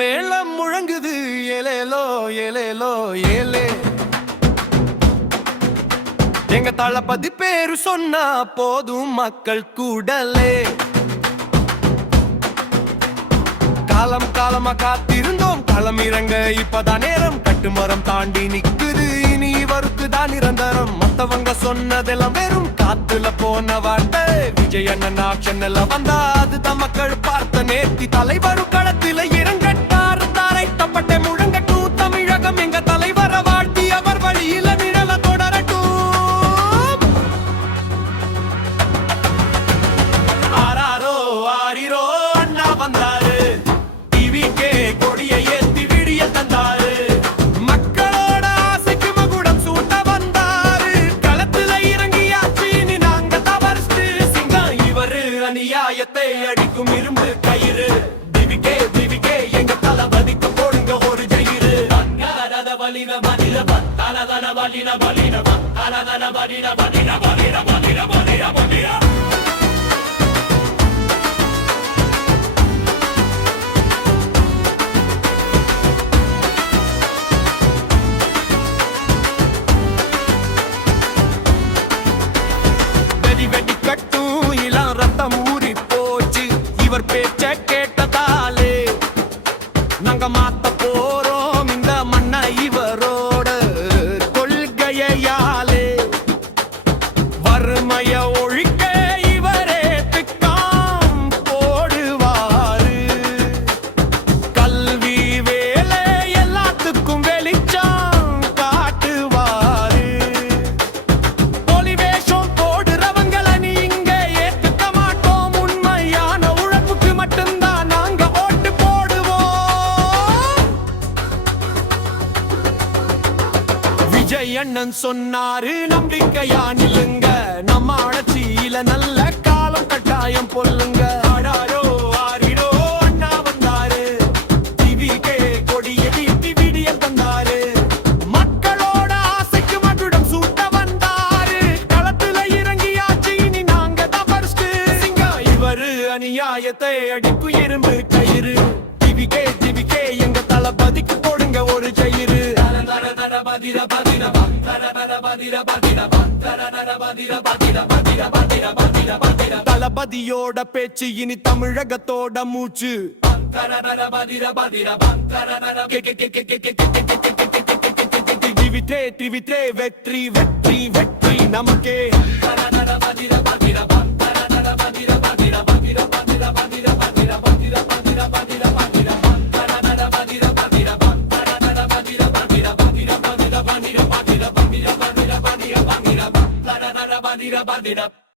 மேளம் முழங்குது ஏலேலோ ஏலேலோ ஏலே. எங்க தளபதி பேரு சொன்னா போதும் மக்கள் கூடலே. காலம் காலமா காத்திருந்தோம் களம் இறங்க இப்பதான் நேரம். கட்டுமரம் தாண்டி நிக்குது இனி இவருக்குதான் நிரந்தரம். மத்தவங்க சொன்னதெல்லாம் வெறும் காத்துல போன வார்த்தை. விஜய் அண்ணன் ஆக்ஷன் எல்லாம் வந்தா அதுதான் மக்கள் பார்த்த நேர்த்தி. தலைவரும் களத்துல இறங்கட்டார் தாரை தப்பட்டை முழங்கட்டும். தமிழகம் எங்க தலைவரை வாழ்த்தி அவர் வழியில நிழல தொடரட்டும். ஆராரோ ஆரிரோ அண்ணா வந்தாரு. டிவிக்கே கொடியை ஏத்தி விடிய தந்தாரு. மக்களோட ஆசைக்கு மகுடம் சூட்ட வந்தாரு. களத்துல இறங்கியாச்சு இனி நாங்க தவறுத்து. சிங்கம் இவரு அநியாயத்தை அடிக்கும் இரும்பு கயிறு. டிவிக்கே டிவிக்கே எங்க தளபதிக்கு போடுங்க ஒரு ஜெயிரு. வலின வலின தலதன வலின வலின தலதன வலின வலின வலின வலின வலின வலின. வெடி கட்டும் இளம் ரத்தம் ஊறி போச்சு இவர் பேச்ச கேட்டதாலே. நாங்க மாத்த போறோம் இந்த மண்ண இவரோட கொள்கையாலே. வறுமைய ஒழிக்க இவரே திட்டம் போடுவாரு. கல்வி வேலை எல்லாத்துக்கும் வெளிச்சம் காட்டுவாரு. போலி வேஷம் போடுறவங்களை நீங்க ஏத்துக்க மாட்டோம். உண்மையான உழைப்புக்கு மட்டும்தான் நாங்க ஓட்டு போடுவோம். விஜய் அண்ணன் சொன்னாரு நம்பிக்கையா நில்லுங்க. நம்ம ஆட்சியில நல்ல காலம் கட்டாயம் பொல்லுங்க. ஆடாரோ ஆரிரோ அண்ணா வந்தாரு. டிவிக்கே கொடியை தீட்டி விடியல் தந்தாரு. மக்களோட ஆசைக்கு மகுடம் சூட்ட வந்தாரு. களத்துல இறங்கியாச்சு இனி நாங்க தவறுத்து. சிங்கம் இவரு அநியாயத்தை அடிக்கும் இரும்பு கயிறு. டிவிக்கே டிவிக்கே எங்க தளபதிக்கு போடுங்க ஒரு ஜெயிரு. தளபதியோட பேச்சு இனி தமிழகத்தோட மூச்சு. டிவிட்டே டிவிட்டே வெற்றி வெற்றி வெற்றி நமக்கே